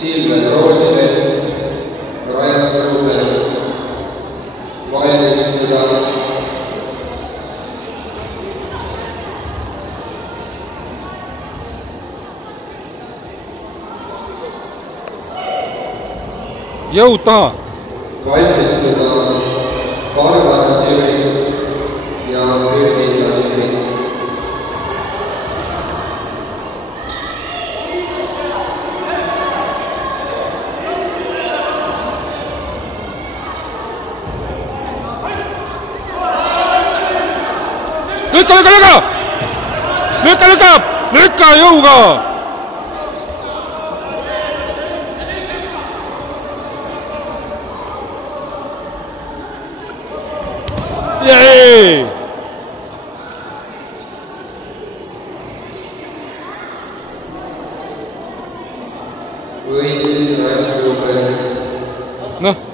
Silver Roosevelt, Brian Ruben, valmistuda. jõud taha. Valmistuda Barbara Zürich ja Brünilda Zürich. Lükka jõuga! Jäi! Võitis Rael Ruben. Noh.